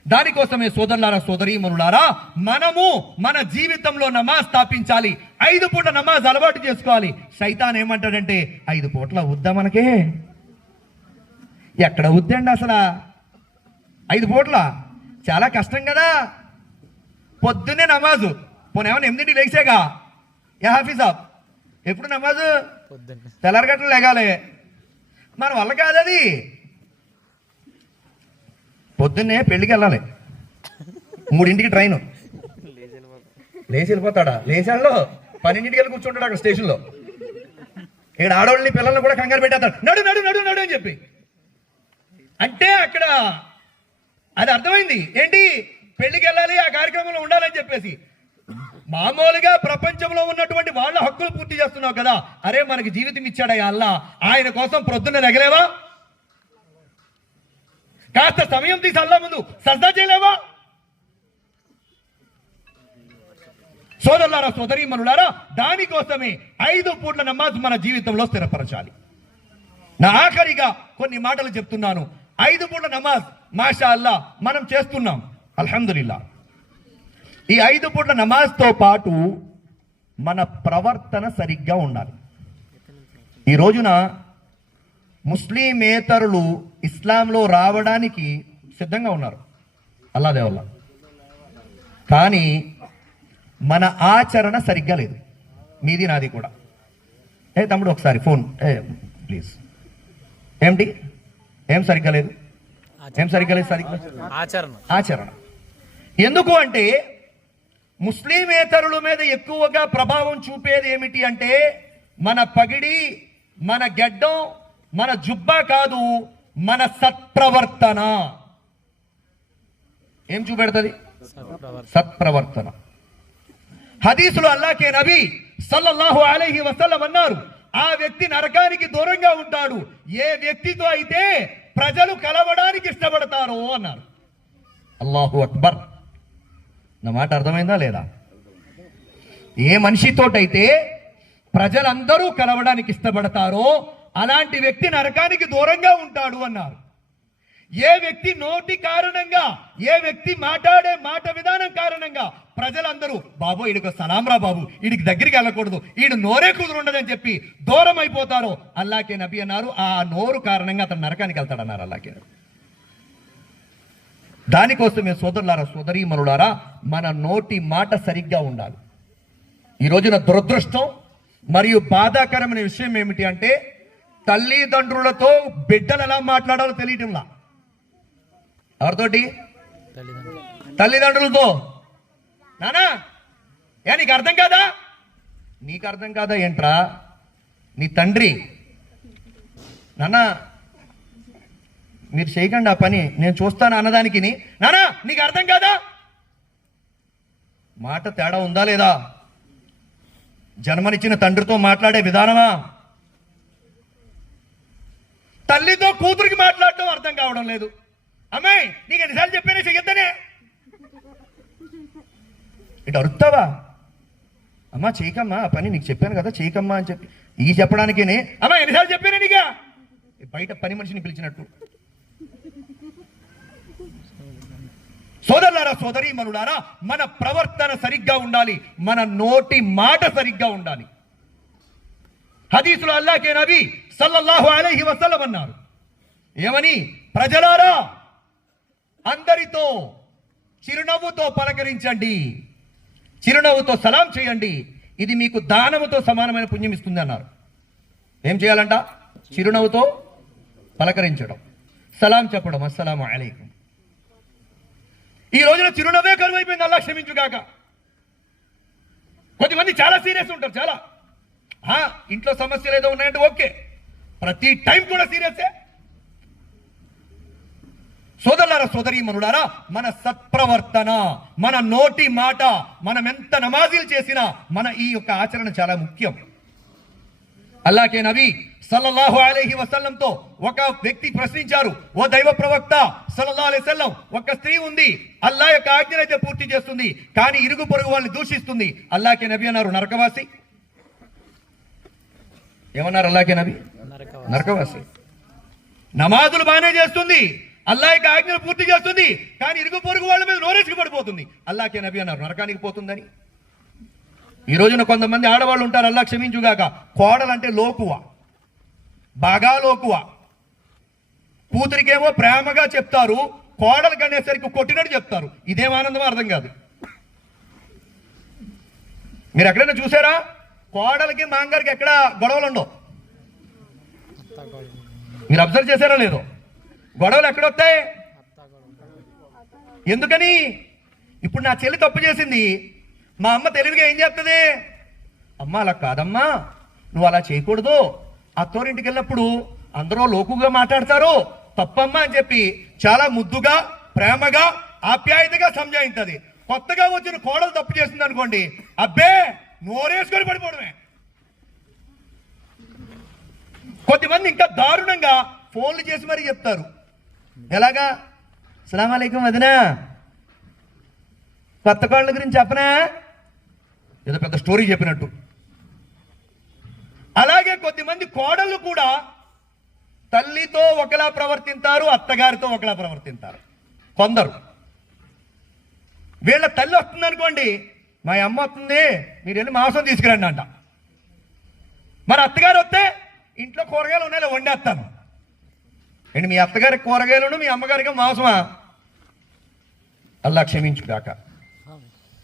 దానికోసమే సోదరులారా సోదరీమణులారా, మనము మన జీవితంలో నమాజ్ స్థాపించాలి. 5 పూట్ల నమాజ్ అలవాటు చేసుకోవాలి. శైతాన్ ఏమంటాడంటే 5 పూట్ల అవుద్దా మనకే? ఎక్కడ అవుద్దండి అసలు 5 పూట్ల? చాలా కష్టం కదా. పొద్దున్నే నమాజు, పోనేమన్నా 8ంటికి లేచాగా యా హాఫీజాబ్ ఎప్పుడు నమాజు తెల్లారగట్టలు లేగాలి, మన వల్ల కాదు అది. పొద్దున్నే పెళ్లికి వెళ్ళాలి, 3ంటికి ట్రైను, లేచి వెళ్ళిపోతాడా? లేచాళ్ళు 12ంటికి వెళ్ళి కూర్చుంటాడు అక్కడ స్టేషన్లో. ఇక్కడ ఆడవాళ్ళని పిల్లల్ని కూడా కంగారు పెట్టేస్తాడు, నడు నడు నడు నడు అని చెప్పి. అంటే అక్కడ అది అర్థమైంది ఏంటి, పెళ్లికి వెళ్ళాలి, ఆ కార్యక్రమంలో ఉండాలని చెప్పేసి. మామూలుగా ప్రపంచంలో ఉన్నటువంటి వాళ్ళ హక్కులు పూర్తి చేస్తున్నావు కదా. అరే మనకి జీవితం ఇచ్చాడా అల్లా, ఆయన కోసం ప్రొద్దున్న ఎగలేవా? కాస్త సమయం తీసి అల్లా ముందు సజ్దా చేయలేవా? సోదరులారా సోదరీమణులారా, దానికోసమే 5 పూట్ల నమాజ్ మన జీవితంలో స్థిరపరచాలి. నా ఆఖరిగా కొన్ని మాటలు చెప్తున్నాను. 5 పూట్ల నమాజ్ మాషా అల్లా మనం చేస్తున్నాం, అల్హమ్దులిల్లా. ఈ 5 పూట్ల నమాజ్తో పాటు మన ప్రవర్తన సరిగ్గా ఉండాలి. ఈ రోజున ముస్లిమేతరులు ఇస్లాంలో రావడానికి సిద్ధంగా ఉన్నారు అల్లా దేవల్లా, కానీ మన ఆచరణ సరిగ్గా లేదు. మీది నాది కూడా. తమ్ముడు ఒకసారి ఫోన్ ప్లీజ్. ఏమిటి ఏం సరిగ్గా లేదు? ఏం సరిగ్గా లేదు? సరిగ్గా ఆచరణ. ఎందుకు అంటే ముస్లిమేతరుల మీద ఎక్కువగా ప్రభావం చూపేది ఏమిటి అంటే మన పగిడి, మన గెడ్డం, మన జుబ్బా కాదు, మన సత్ప్రవర్తన. ఏం చూపెడుతుంది? సత్ప్రవర్తన. హదీసులో అల్లాకే నబీ సల్లల్లాహు అలైహి వసల్లం అన్నారు, ఆ వ్యక్తి నరకానికి దూరంగా ఉంటాడు ఏ వ్యక్తితో అయితే ప్రజలు కలవడానికి ఇష్టపడతారో అన్నారు. అల్లాహు అక్బర్. నా మాట అర్థమైందా లేదా? ఏ మనిషితోటైతే ప్రజలందరూ కలవడానికి ఇష్టపడతారో అలాంటి వ్యక్తి నరకానికి దూరంగా ఉంటాడు అన్నారు. ఏ వ్యక్తి నోటి కారణంగా, ఏ వ్యక్తి మాట్లాడే మాట విధానం కారణంగా ప్రజలందరూ బాబు ఈడికి సలాం రా బాబు, ఈడికి దగ్గరికి వెళ్ళకూడదు, ఈడు నోరే కుదురుండదని చెప్పి దూరం అయిపోతారో అల్లాకే నబీ అన్నారు, ఆ నోరు కారణంగా అతను నరకానికి వెళ్తాడన్నారు అల్లాకే. దానికోసమే సోదరులారా సోదరీమణులారా, మన నోటి మాట సరిగ్గా ఉండాలి. ఈ రోజున దురదృష్టం మరియు బాధాకరమైన విషయం ఏమిటి అంటే తల్లిదండ్రులతో బిడ్డలు ఎలా మాట్లాడాలో తెలియటంలా. ఎవరితోటి? తల్లిదండ్రులతో. నానా నీకు అర్థం కాదా? నీకు అర్థం కాదా ఏంట్రా? నీ తండ్రి నానా మీరు చేయకండి ఆ పని, నేను చూస్తాను అన్నదానికి నానా నీకు అర్థం కాదా? మాట తేడా ఉందా లేదా? జన్మనిచ్చిన తండ్రితో మాట్లాడే విధానమా? తల్లితో కూతురికి మాట్లాడటం అర్థం కావడం లేదు. అమ్మాయి నీకు ఎన్నిసార్లు చెప్పానే చెయ్యొద్దనే, ఇటు అరుస్తావా? అమ్మా చేయకమ్మా ఆ పని, నీకు చెప్పాను కదా చేయకమ్మా అని చెప్పి ఈ చెప్పడానికేనే అమ్మా ఎన్నిసార్లు చెప్పానే నీగా, బయట పని మనిషిని పిలిచినట్టు. సోదరులారా సోదరీమణులారా, మన ప్రవర్తన సరిగ్గా ఉండాలి, మన నోటి మాట సరిగ్గా ఉండాలి. హదీసులో అల్లాకే నబీ సల్లల్లాహు అలైహి వసల్లం అన్నారు ఏమని? ప్రజలారా అందరితో చిరునవ్వుతో పలకరించండి, చిరునవ్వుతో సలాం చేయండి, ఇది మీకు దానముతో సమానమైన పుణ్యం ఇస్తుంది అన్నారు. ఏం చేయాలంట? చిరునవ్వుతో పలకరించడం, సలాం చెప్పడం, అస్సలాము అలైకుం. ఈ రోజున చిరునవ్వే కరువైపోయింది, అల్లా క్షమించుగాక. కొద్దిమంది చాలా సీరియస్ ఉంటారు, చాలా ఇంట్లో సమస్యలు ఏదో ఉన్నాయంటే ఓకే, ప్రతి టైం కూడా సీరియసే. సోదరులారా సోదరీమణులారా, మన సత్ప్రవర్తన, మన నోటి మాట, మనం ఎంత నమాజీలు చేసినా మన ఈ యొక్క ఆచరణ చాలా ముఖ్యం. అల్లాహ్కే నబీ సల్లల్లాహు అలైహి వసల్లంతో ఒక వ్యక్తి ప్రశ్నించారు, ఓ దైవ ప్రవక్త సల్లల్లాహు అలైహి వసల్లం, ఒక స్త్రీ ఉంది, అల్లా యొక్క ఆజ్ఞనైతే పూర్తి చేస్తుంది, కానీ ఇరుగు పొరుగు వాళ్ళని దూషిస్తుంది. అల్లాహ్కే నబీ అన్నారు, నరకవాసి. ఏమన్నారు అల్లాహ్కే నబీ? నరకవాసి. నమాజులు బాగానే చేస్తుంది, అల్లా యొక్క ఆజ్ఞను పూర్తి చేస్తుంది, కానీ ఇరుగు పొరుగు వాళ్ళ మీద నోరేసుకు పడిపోతుంది. అల్లాహ్కే నబీ అన్నారు, నరకానికి పోతుందని. ఈ రోజున కొంతమంది ఆడవాళ్ళు ఉంటారు, అల్లా క్షమించుగాక, కోడలంటే లోకువ, బాగా లోకువ. కూతురికేమో ప్రేమగా చెప్తారు, కోడలు కనేసరికి కొట్టినట్టు చెప్తారు. ఇదేం ఆనందమో అర్థం కాదు. మీరు ఎక్కడైనా చూసారా? కోడలకి మాంగారికి ఎక్కడ గొడవలు ఉండవు. మీరు అబ్జర్వ్ చేశారా లేదో? గొడవలు ఎక్కడొస్తాయి? ఎందుకని? ఇప్పుడు నా చెల్లి తప్పు చేసింది, మా అమ్మ తెలివిగా ఏం చెప్తుంది? అమ్మ అలా కాదమ్మా, నువ్వు అలా చేయకూడదు, అత్తోరింటికి వెళ్ళినప్పుడు అందరూ లోకుగా మాట్లాడతారు, తప్పమ్మా అని చెప్పి చాలా ముద్దుగా, ప్రేమగా, ఆప్యాయతగా సంజాయించది. కొత్తగా వచ్చిన కోడలు తప్పు చేసింది అనుకోండి, అబ్బే నోరేసుకొని పడిపోవడమే. కొద్దిమంది ఇంకా దారుణంగా ఫోన్లు చేసి మరీ చెప్తారు. ఎలాగా? అస్సలాము అలైకుం వదినా, కొత్త కోళ్ళ గురించి చెప్పనా? ఏదో పెద్ద స్టోరీ చెప్పినట్టు. అలాగే కొద్దిమంది కోడళ్ళు కూడా తల్లితో ఒకలా ప్రవర్తింతారు, అత్తగారితో ఒకలా ప్రవర్తింతారు. కొందరు వీళ్ళ తల్లి వస్తుంది అనుకోండి, మా అమ్మ వస్తుంది, మీరు వెళ్ళి మాంసం తీసుకురండి అంట. మరి అత్తగారు వస్తే ఇంట్లో కూరగాయలు ఉన్నాయి, వండేస్తాను. అండ్ మీ అత్తగారికి కూరగాయలను, మీ అమ్మగారికి మాంసమా? అల్లా క్షమించుగాక.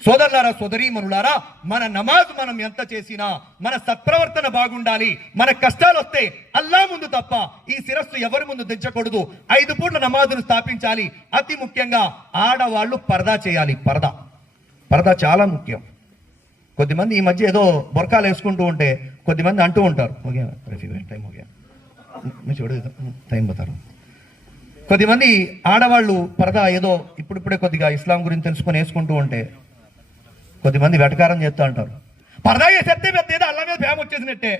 సోదరులారా సోదరీమణులారా, మన నమాజ్ మనం ఎంత చేసినా మన సత్ప్రవర్తన బాగుండాలి. మన కష్టాలు వస్తే అల్లా ముందు తప్ప ఈ శిరస్సు ఎవరి ముందు దించకూడదు. 5 పూట్ల నమాజును స్థాపించాలి. అతి ముఖ్యంగా ఆడవాళ్ళు పరదా చేయాలి. పరదా చాలా ముఖ్యం. కొద్దిమంది ఈ మధ్య ఏదో బొరకాలు వేసుకుంటూ ఉంటే కొద్దిమంది అంటూ ఉంటారు, టైం బతారు. కొద్దిమంది ఆడవాళ్ళు పరదా ఏదో ఇప్పుడిప్పుడే కొద్దిగా ఇస్లాం గురించి తెలుసుకొని వేసుకుంటూ ఉంటే కొద్దిమంది వెటకారం చేస్తూ అంటారు, పరదా వేసేస్తే పెద్ద ఏదో అల్లా మీద ప్రేమ వచ్చేసినట్టే.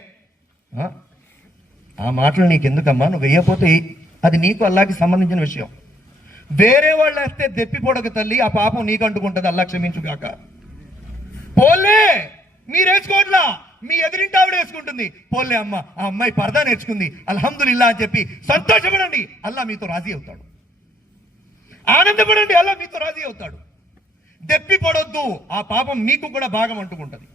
ఆ మాటలు నీకు ఎందుకమ్మా? నువ్వు వేయకపోతే అది నీకు అల్లాకి సంబంధించిన విషయం. వేరే వాళ్ళు వేస్తే దెప్పి పొడక తల్లి, ఆ పాపం నీకు అంటుకుంటుంది. అల్లా క్షమించుగాక. పోలే మీరు వేసుకోవట్లా, మీ ఎదురింటి ఆవిడ వేసుకుంటుంది. పోలే అమ్మ, ఆ అమ్మాయి పరదా నేర్చుకుంది, అల్హమ్దులిల్లా అని చెప్పి సంతోషపడండి. అల్లా మీతో రాజీ అవుతాడు. ఆనందపడండి, అల్లా మీతో రాజీ అవుతాడు. దెప్పి పడొద్దు, ఆ పాపం మీకు కూడా భాగం అంటుకుంటది.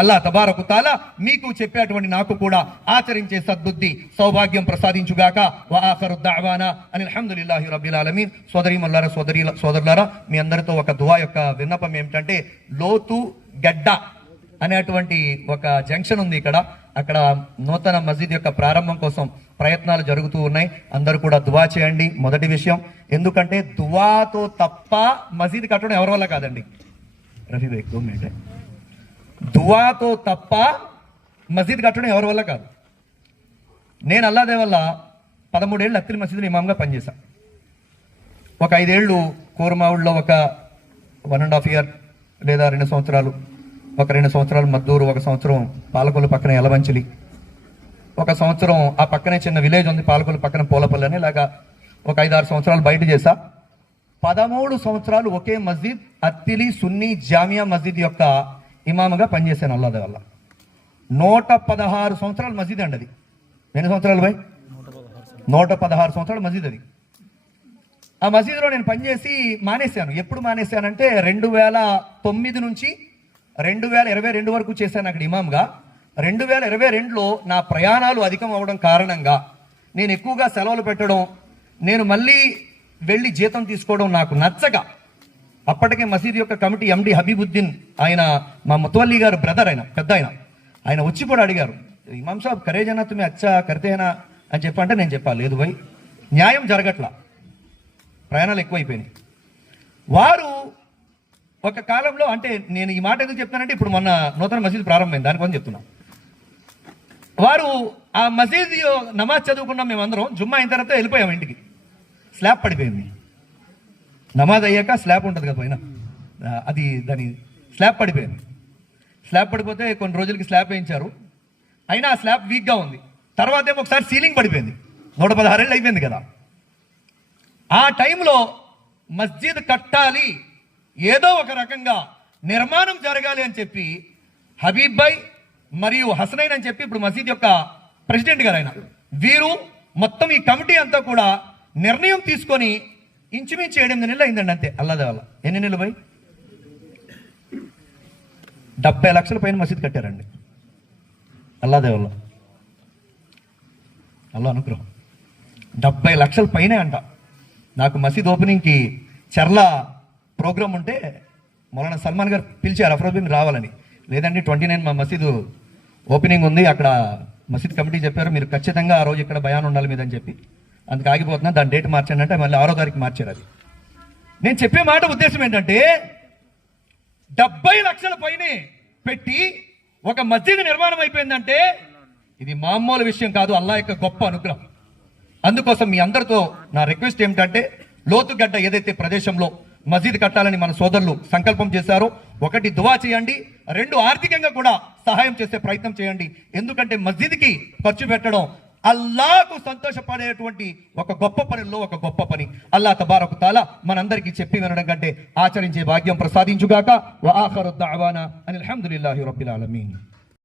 అల్లా తబారకు తాలా మీకు చెప్పేటువంటి నాకు కూడా ఆచరించే సద్బుద్ధి సౌభాగ్యం ప్రసాదించుగాక. వ ఆఖరు దఅవానా అనిల్ హమ్దులిల్లాహి రబ్బిల్ ఆలమీన్. సోదరీమణులారా సోదరులారా, మీ అందరితో ఒక దువా యొక్క విన్నపం ఏమిటంటే, లోతు గడ్డ అనేటువంటి ఒక జంక్షన్ ఉంది ఇక్కడ. అక్కడ నూతన మస్జిద్ యొక్క ప్రారంభం కోసం ప్రయత్నాలు జరుగుతూ ఉన్నాయి. అందరూ కూడా దువా చేయండి. మొదటి విషయం, ఎందుకంటే దువాతో తప్ప మస్జిద్ కట్టడం ఎవరి వల్ల కాదండి. రఫీ భాయ్ గవర్నమెంట్ దువాతో తప్ప మస్జిద్ కట్టడం ఎవరి వల్ల కాదు. నేను అల్లాదే వల్ల 13 ఏళ్ళు అత్తిలి మసీదులో ఇమామ్గా పనిచేశాను. ఒక 5 ఏళ్ళు కోరమావుల్లో, ఒక 1.5 ఇయర్ లేదా 2 సంవత్సరాలు, ఒక 2 సంవత్సరాలు మద్దూరు, ఒక సంవత్సరం పాలకొల్లు పక్కన ఎలవంచిలి, ఒక సంవత్సరం ఆ పక్కనే చిన్న విలేజ్ ఉంది పాలకొల్లు పక్కన పూలపల్లి అని, ఇలాగా ఒక 5-6 సంవత్సరాలు బయట చేశా. 13 సంవత్సరాలు ఒకే మస్జిద్ అత్తిలి సున్నీ జామియా మస్జిద్ యొక్క ఇమాముగా పనిచేశాను అల్లాదే వల్ల. 116 సంవత్సరాల మస్జిద్ అండి అది. ఎన్ని సంవత్సరాలు భాయ్? 116 సంవత్సరాల మస్జిద్ అది. ఆ మసీదులో నేను పనిచేసి మానేశాను. ఎప్పుడు మానేశానంటే 2009 నుంచి 2022 వరకు చేశాను అక్కడ ఇమామ్గా. 2022లో నా ప్రయాణాలు అధికం అవ్వడం కారణంగా, నేను ఎక్కువగా సెలవులు పెట్టడం, నేను మళ్ళీ వెళ్ళి జీతం తీసుకోవడం నాకు నచ్చక, అప్పటికే మసీదు యొక్క కమిటీ ఎండి హబీబుద్దీన్, ఆయన మా ముతవల్లి గారు బ్రదర్, ఆయన వచ్చి కూడా అడిగారు, ఇమాం సాబ్ కరేజనా తుమ్మే అచ్చా కర్తేనా అని చెప్పంటే నేను చెప్పాలి, లేదు భయ్ న్యాయం జరగట్లా, ప్రయాణాలు ఎక్కువైపోయినాయి. వారు ఒక కాలంలో, అంటే నేను ఈ మాట ఎందుకు చెప్తానంటే ఇప్పుడు మొన్న నూతన మసీదు ప్రారంభమైంది దానికోసం చెప్తున్నా. వారు ఆ మసీద్ నమాజ్ చదువుకున్నాం మేమందరం. జుమ్మా అయిన తర్వాత వెళ్ళిపోయాం ఇంటికి. స్లాబ్ పడిపోయింది. నమాజ్ అయ్యాక స్లాబ్ ఉంటుంది కదా పైన, అది దాని స్లాబ్ పడిపోయింది. స్లాబ్ పడిపోతే కొన్ని రోజులకి స్లాబ్ వేయించారు. అయినా ఆ స్లాబ్ వీక్గా ఉంది. తర్వాత ఏమో ఒకసారి సీలింగ్ పడిపోయింది. 116 ఏళ్ళు అయిపోయింది కదా. ఆ టైంలో మస్జిద్ కట్టాలి, ఏదో ఒక రకంగా నిర్మాణం జరగాలి అని చెప్పి హబీబ్ భాయ్ మరియు హసనైన్ అని చెప్పి ఇప్పుడు మసీద్ యొక్క ప్రెసిడెంట్ గారు ఆయన, వీరు మొత్తం ఈ కమిటీ అంతా కూడా నిర్ణయం తీసుకొని ఇంచుమించు 8 నెలలు అయిందండి అంతే. అల్లాదే వల్ల ఎన్ని నెలలు పోయి 70 లక్షల పైన మసీద్ కట్టారండి. అల్లాదే వల్ల, అల్లా అనుగ్రహం. 70 లక్షల పైనే అంట. నాకు మసీద్ ఓపెనింగ్కి చర్ల ప్రోగ్రామ్ ఉంటే మౌలానా సల్మాన్ గారు పిలిచారు అఫ్రోజ్ రావాలని. లేదండి 29 మా మసీదు ఓపెనింగ్ ఉంది, అక్కడ మసీద్ కమిటీ చెప్పారు మీరు ఖచ్చితంగా ఆ రోజు ఇక్కడ బయాన్ ఉండాలి మీదని చెప్పి, అందుకు ఆగిపోతున్నా, దాని డేట్ మార్చండి అంటే మళ్ళీ 6వ తారీఖు మార్చారు. అది నేను చెప్పే మాట ఉద్దేశం ఏంటంటే 70 లక్షల పైనే పెట్టి ఒక మసీదు నిర్మాణం అయిపోయిందంటే ఇది మామూలు విషయం కాదు, అల్లాహ్ యొక్క గొప్ప అనుగ్రహం. అందుకోసం మీ అందరితో నా రిక్వెస్ట్ ఏమిటంటే, లోతుగడ్డ ఏదైతే ప్రదేశంలో మసీద్ కట్టాలని మన సోదరులు సంకల్పం చేశారో, 1 దువా చేయండి, 2 ఆర్థికంగా కూడా సహాయం చేసే ప్రయత్నం చేయండి. ఎందుకంటే మస్జిద్కి ఖర్చు పెట్టడం అల్లాహకు సంతోషపడేటువంటి ఒక గొప్ప పనిలో ఒక గొప్ప పని. అల్లాహ్ తబారక తఆలా మనందరికీ చెప్పి వినడం కంటే ఆచరించే భాగ్యం ప్రసాదించుగాక. వ ఆఖిరు దఅవానా అనిల్ హమ్దులిల్లాహి రబ్బిల్ ఆలమీన్.